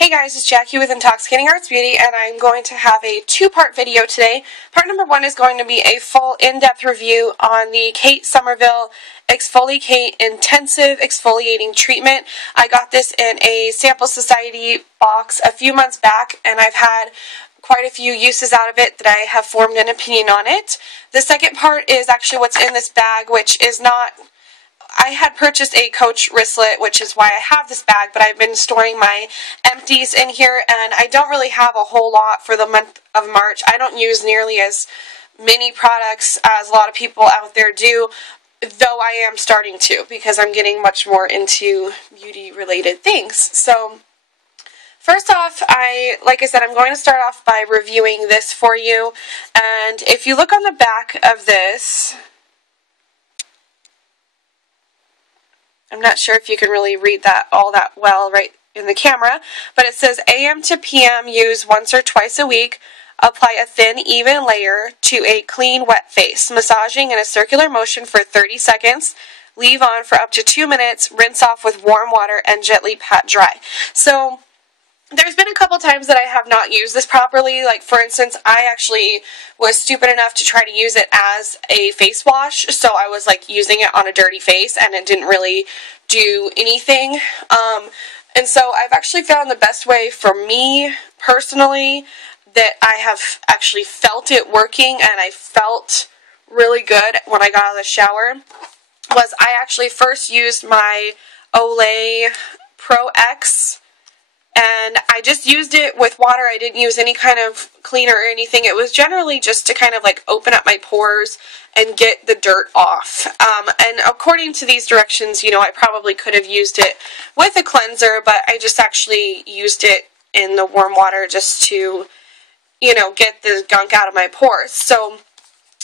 Hey guys, it's Jackie with Intoxicating Arts Beauty, and I'm going to have a two-part video today. Part number one is going to be a full in-depth review on the Kate Somerville Exfolikate Intensive Exfoliating Treatment. I got this in a Sample Society box a few months back, and I've had quite a few uses out of it that I have formed an opinion on it. The second part is actually what's in this bag, which is not... I had purchased a Coach wristlet, which is why I have this bag, but I've been storing my Empties in here, and I don't really have a whole lot for the month of March. I don't use nearly as many products as a lot of people out there do, though I am starting to, because I'm getting much more into beauty-related things. So, first off, like I said, I'm going to start off by reviewing this for you, and if you look on the back of this... I'm not sure if you can really read that all that well right in the camera, but it says AM to PM, use once or twice a week. Apply a thin, even layer to a clean, wet face, massaging in a circular motion for 30 seconds. Leave on for up to 2 minutes. Rinse off with warm water and gently pat dry. So there's been a couple times that I have not used this properly. Like, for instance, I actually was stupid enough to try to use it as a face wash, so I was, like, using it on a dirty face, and it didn't really do anything. And so I've actually found the best way for me, personally, that I have actually felt it working, and I felt really good when I got out of the shower, was I actually first used my Olay Pro X, and I just used it with water. I didn't use any kind of cleaner or anything. It was generally just to kind of like open up my pores and get the dirt off. And according to these directions, you know, I probably could have used it with a cleanser, but I just actually used it in the warm water just to, you know, get the gunk out of my pores. So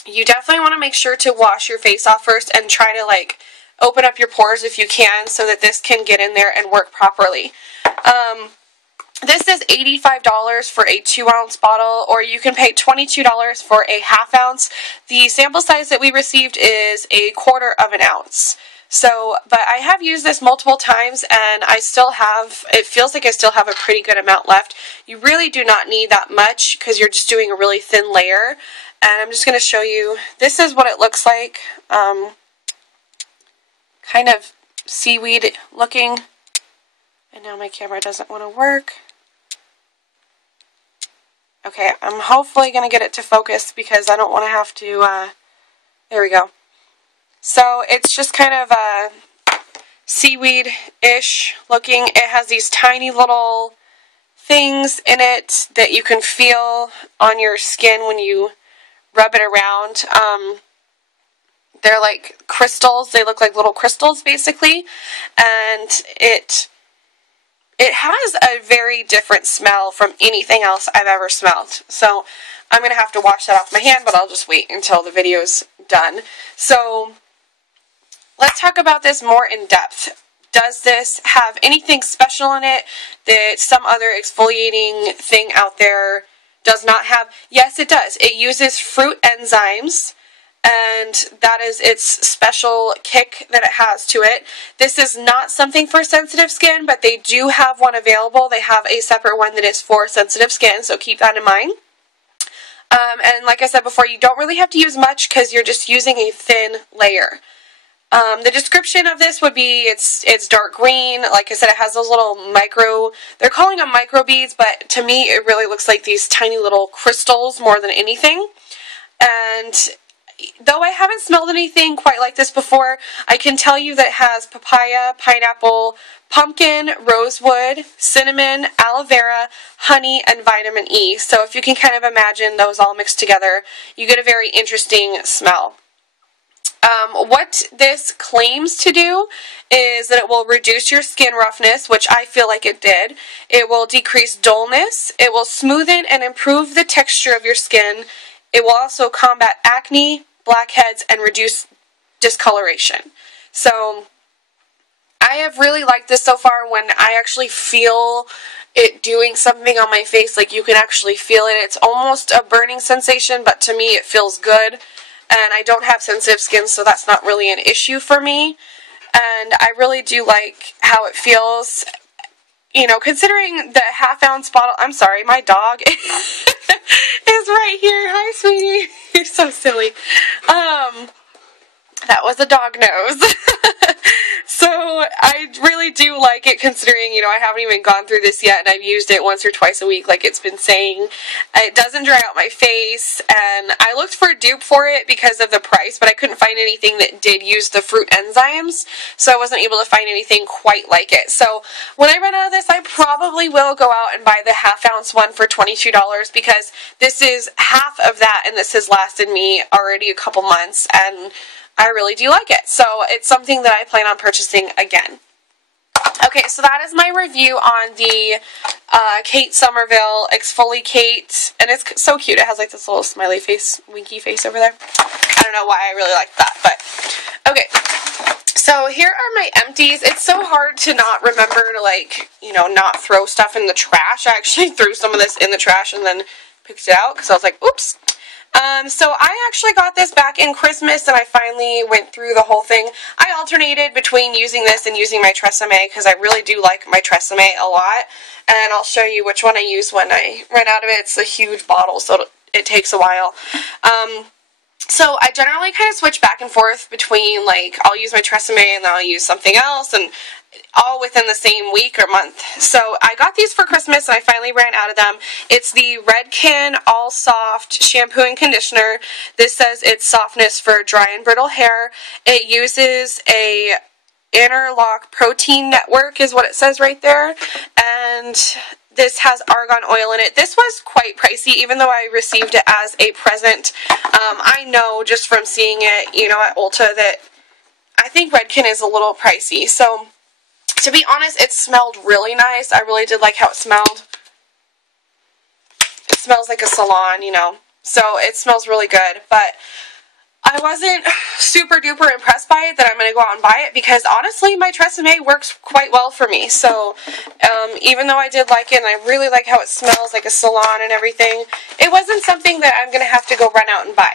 you definitely want to make sure to wash your face off first and try to like open up your pores if you can so that this can get in there and work properly. This is $85 for a 2-ounce bottle, or you can pay $22 for a half-ounce. The sample size that we received is a 1/4 of an ounce. So, but I have used this multiple times, and I still have, it feels like I still have a pretty good amount left. You really do not need that much, because you're just doing a really thin layer. And I'm just going to show you, this is what it looks like. Kind of seaweed looking. And now my camera doesn't want to work. Okay, I'm hopefully going to get it to focus because I don't want to have to, there we go. So it's just kind of seaweed-ish looking. It has these tiny little things in it that you can feel on your skin when you rub it around. They're like crystals. They look like little crystals, basically. And it has a very different smell from anything else I've ever smelled. So I'm going to have to wash that off my hand, but I'll just wait until the video's done. So let's talk about this more in depth. Does this have anything special in it that some other exfoliating thing out there does not have? Yes, it does. It uses fruit enzymes, and that is its special kick that it has to it. This is not something for sensitive skin, but they do have one available. They have a separate one that is for sensitive skin, so keep that in mind. And like I said before, you don't really have to use much because you're just using a thin layer. The description of this would be it's dark green. Like I said, it has those little micro, they're calling them micro beads, but to me it really looks like these tiny little crystals more than anything. And though I haven't smelled anything quite like this before, I can tell you that it has papaya, pineapple, pumpkin, rosewood, cinnamon, aloe vera, honey, and vitamin E. So if you can kind of imagine those all mixed together, you get a very interesting smell. What this claims to do is that it will reduce your skin roughness, which I feel like it did. It will decrease dullness. It will smoothen and improve the texture of your skin. It will also combat acne, blackheads, and reduce discoloration. So I have really liked this so far when I actually feel it doing something on my face. Like, you can actually feel it. It's almost a burning sensation, but to me it feels good. And I don't have sensitive skin, so that's not really an issue for me. And I really do like how it feels. you know, considering the half-ounce bottle, I'm sorry, my dog is right here. Hi, sweetie. You're so silly. That was a dog nose. So I really do like it, considering, you know, I haven't even gone through this yet and I've used it once or twice a week like it's been saying. It doesn't dry out my face, and I looked for a dupe for it because of the price, but I couldn't find anything that did use the fruit enzymes, so I wasn't able to find anything quite like it. So when I run out of this, I probably will go out and buy the half-ounce one for $22, because this is half of that and this has lasted me already a couple months, and I really do like it. So it's something that I plan on purchasing again. Okay, so that is my review on the Kate Somerville Exfolikate, and it's so cute. It has like this little smiley face, winky face over there. I don't know why I really like that, but okay. So here are my empties. It's so hard to not remember to, like, you know, not throw stuff in the trash. I actually threw some of this in the trash and then picked it out because I was like, oops. So I actually got this back in Christmas, and I finally went through the whole thing. I alternated between using this and using my Tresemme, because I really do like my Tresemme a lot, and I'll show you which one I use when I run out of it. It's a huge bottle, so it takes a while. So I generally kind of switch back and forth between, like, I'll use my Tresemme and then I'll use something else, and all within the same week or month. So I got these for Christmas and I finally ran out of them. It's the Redken All Soft Shampoo and Conditioner. This says it's softness for dry and brittle hair. It uses a interlock protein network is what it says right there. And this has argan oil in it. This was quite pricey, even though I received it as a present. I know just from seeing it, you know, at Ulta, that I think Redken is a little pricey. So to be honest, it smelled really nice. I really did like how it smelled. It smells like a salon, you know. So it smells really good. But I wasn't super duper impressed by it that I'm going to go out and buy it, because honestly my Tresemme works quite well for me. So even though I did like it and I really like how it smells like a salon and everything, it wasn't something that I'm going to have to go run out and buy.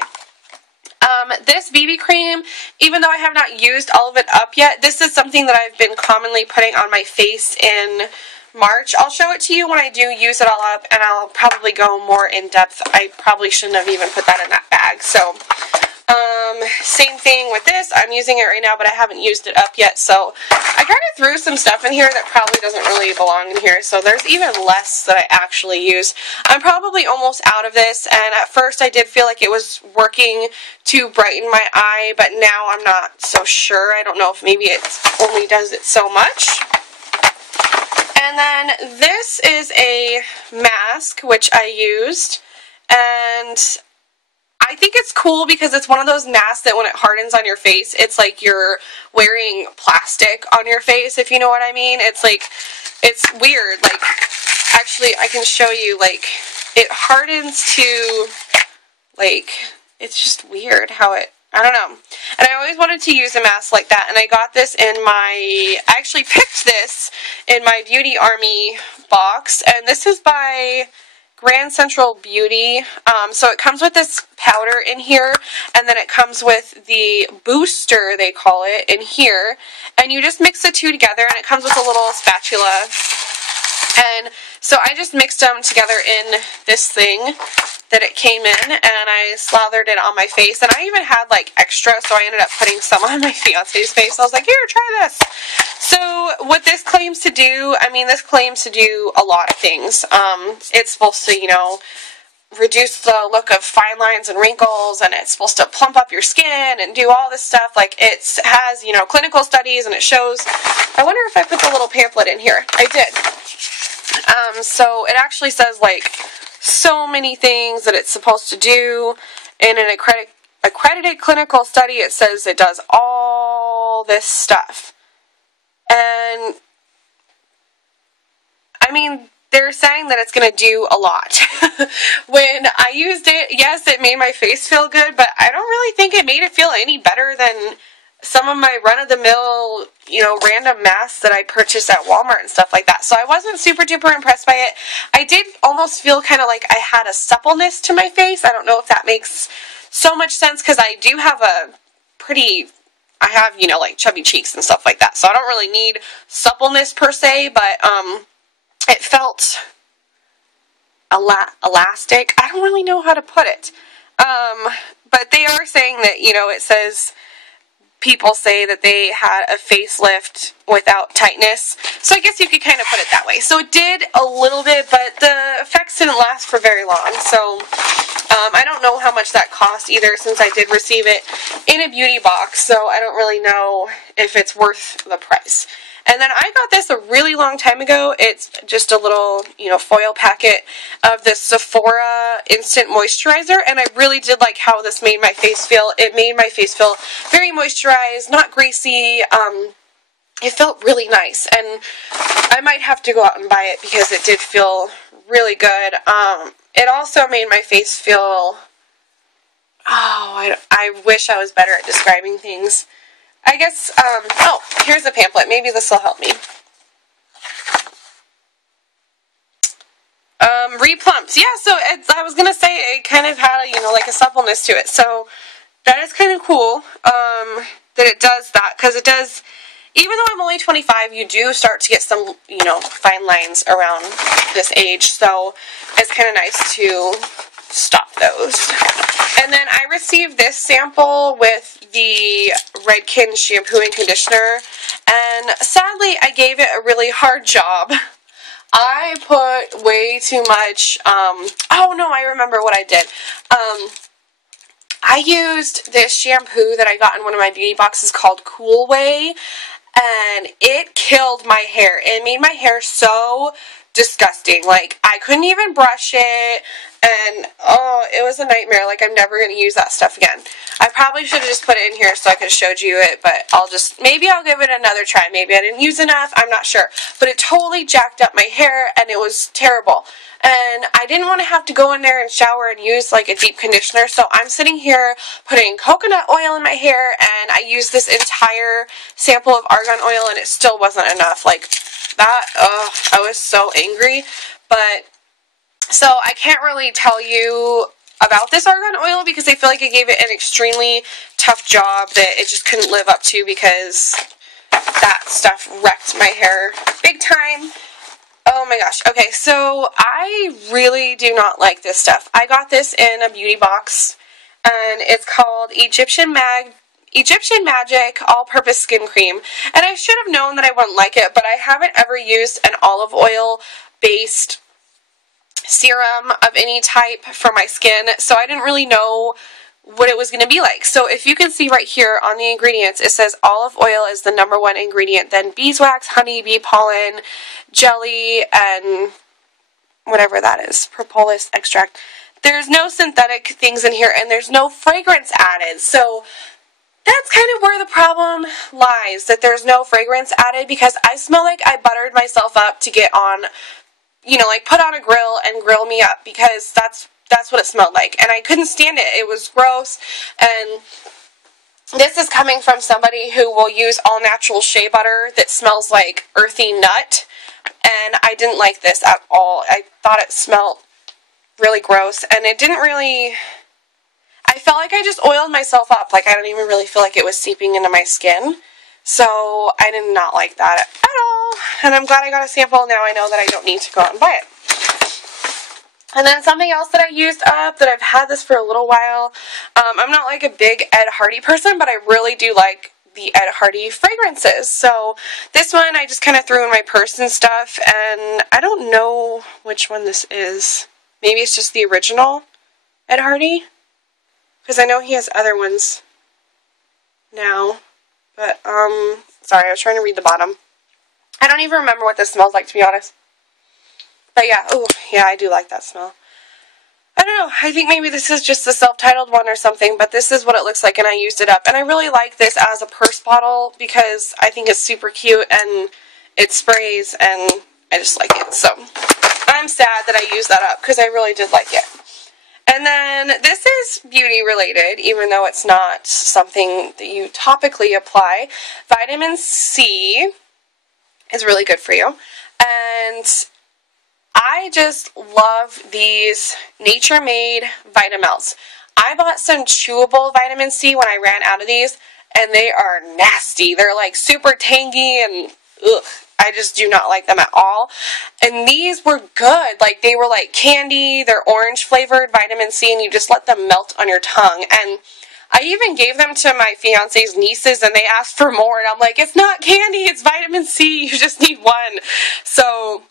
This BB cream, even though I have not used all of it up yet, this is something that I've been commonly putting on my face in March. I'll show it to you when I do use it all up, and I'll probably go more in depth. I probably shouldn't have even put that in that bag. So same thing with this. I'm using it right now, but I haven't used it up yet. So I kind of threw some stuff in here that probably doesn't really belong in here. So there's even less that I actually use. I'm probably almost out of this, and at first I did feel like it was working to brighten my eye, but now I'm not so sure. I don't know if maybe it only does it so much. And then this is a mask, which I used, and I think it's cool because it's one of those masks that when it hardens on your face, it's like you're wearing plastic on your face, if you know what I mean. It's like, it's weird. Like, actually, I can show you, like, it hardens to, like, it's just weird how it, I don't know. And I always wanted to use a mask like that, and I got this in my, I actually picked this in my Beauty Army box, and this is by Grand Central Beauty. So it comes with this powder in here, and then it comes with the booster, they call it, in here, and you just mix the two together, and it comes with a little spatula. And so I just mixed them together in this thing that it came in, and I slathered it on my face, and I even had like extra, so I ended up putting some on my fiance's face. I was like, here, try this. So what this claims to do, I mean, this claims to do a lot of things. It's supposed to, you know, reduce the look of fine lines and wrinkles, and it's supposed to plump up your skin and do all this stuff. Like, it has, you know, clinical studies, and it shows. I wonder if I put the little pamphlet in here. I did. So it actually says, like, so many things that it's supposed to do. In an accredited clinical study, it says it does all this stuff. And, I mean, they're saying that it's going to do a lot. When I used it, yes, it made my face feel good, but I don't really think it made it feel any better than some of my run-of-the-mill, you know, random masks that I purchased at Walmart and stuff like that. So I wasn't super duper impressed by it. I did almost feel kind of like I had a suppleness to my face. I don't know if that makes so much sense, because I do have a pretty, I have, you know, like chubby cheeks and stuff like that. So I don't really need suppleness per se, but it felt elastic. I don't really know how to put it. But they are saying that, you know, it says people say that they had a facelift without tightness. So I guess you could kind of put it that way. So it did a little bit, but the effects didn't last for very long. So I don't know how much that cost either, since I did receive it in a beauty box. So I don't really know if it's worth the price. And then I got this a really long time ago. It's just a little, you know, foil packet of the Sephora Instant Moisturizer. And I really did like how this made my face feel. It made my face feel very moisturized, not greasy. It felt really nice. And I might have to go out and buy it because it did feel really good. It also made my face feel... Oh, I wish I was better at describing things. I guess, oh, here's a pamphlet. Maybe this will help me. Replumped. Yeah, so I was going to say it kind of had, you know, like a suppleness to it. So that is kind of cool that it does that. Because it does, even though I'm only 25, you do start to get some, you know, fine lines around this age. So it's kind of nice to stop those. And then I received this sample with the Redken shampoo and conditioner, and sadly I gave it a really hard job. I put way too much, oh no, I remember what I did. I used this shampoo that I got in one of my beauty boxes called Cool Way, and it killed my hair. It made my hair so disgusting. Like, I couldn't even brush it, and oh, it was a nightmare. Like, I'm never going to use that stuff again. I probably should have just put it in here so I could have showed you it, but maybe I'll give it another try. Maybe I didn't use enough, I'm not sure. But it totally jacked up my hair, and it was terrible. And I didn't want to have to go in there and shower and use, like, a deep conditioner, so I'm sitting here putting coconut oil in my hair, and I used this entire sample of argan oil, and it still wasn't enough. Like, that, I was so angry. But, so I can't really tell you about this argan oil because I feel like I gave it an extremely tough job that it just couldn't live up to because that stuff wrecked my hair big time. Oh my gosh. Okay, so I really do not like this stuff. I got this in a beauty box, and it's called Egyptian Magic All-Purpose Skin Cream. And I should have known that I wouldn't like it, but I haven't ever used an olive oil-based serum of any type for my skin, so I didn't really know what it was going to be like. So if you can see right here on the ingredients, it says olive oil is the #1 ingredient, then beeswax, honey, bee pollen, jelly, and whatever that is, propolis extract. There's no synthetic things in here, and there's no fragrance added. So that's kind of where the problem lies, that there's no fragrance added, because I smell like I buttered myself up to get on, you know, like put on a grill and grill me up, because that's what it smelled like, and I couldn't stand it. It was gross, and this is coming from somebody who will use all-natural shea butter that smells like earthy nut, and I didn't like this at all. I thought it smelled really gross, and it didn't really... I felt like I just oiled myself up. Like, I don't even really feel like it was seeping into my skin, so I did not like that at all, and I'm glad I got a sample. Now I know that I don't need to go out and buy it. And then something else that I used up, that I've had this for a little while, I'm not like a big Ed Hardy person, but I really do like the Ed Hardy fragrances. So this one I just kind of threw in my purse and stuff, and I don't know which one this is. Maybe it's just the original Ed Hardy, because I know he has other ones now. But, sorry, I was trying to read the bottom. I don't even remember what this smells like, to be honest. But yeah, oh, yeah, I do like that smell. I don't know, I think maybe this is just the self-titled one or something, but this is what it looks like, and I used it up. And I really like this as a purse bottle because I think it's super cute, and it sprays, and I just like it. So, I'm sad that I used that up because I really did like it. And then, this is beauty related, even though it's not something that you topically apply. Vitamin C is really good for you. And I just love these Nature-Made Vitamelts. I bought some chewable vitamin C when I ran out of these, and they are nasty. They're like super tangy, and ugh, I just do not like them at all. And these were good. Like, they were like candy. They're orange flavored vitamin C, and you just let them melt on your tongue. And I even gave them to my fiance's nieces, and they asked for more, and I'm like, it's not candy, it's vitamin C, you just need one. So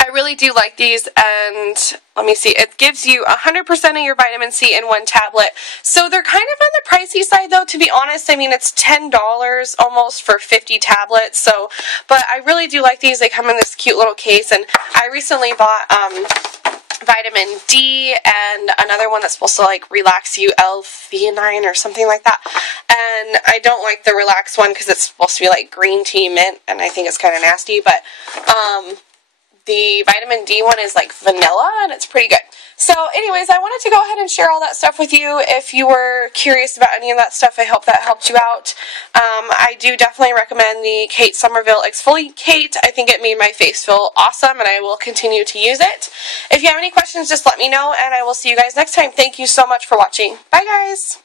I really do like these, and let me see, it gives you 100% of your vitamin C in one tablet. So they're kind of on the pricey side, though, to be honest. I mean, it's $10 almost for 50 tablets. So, but I really do like these. They come in this cute little case, and I recently bought vitamin D and another one that's supposed to like relax you, L-theanine or something like that. And I don't like the relax one because it's supposed to be like green tea mint, and I think it's kind of nasty. But the vitamin D one is like vanilla, and it's pretty good. So anyways, I wanted to go ahead and share all that stuff with you. If you were curious about any of that stuff, I hope that helped you out. I do definitely recommend the Kate Somerville Exfolikate. I think it made my face feel awesome, and I will continue to use it. If you have any questions, just let me know, and I will see you guys next time. Thank you so much for watching. Bye, guys!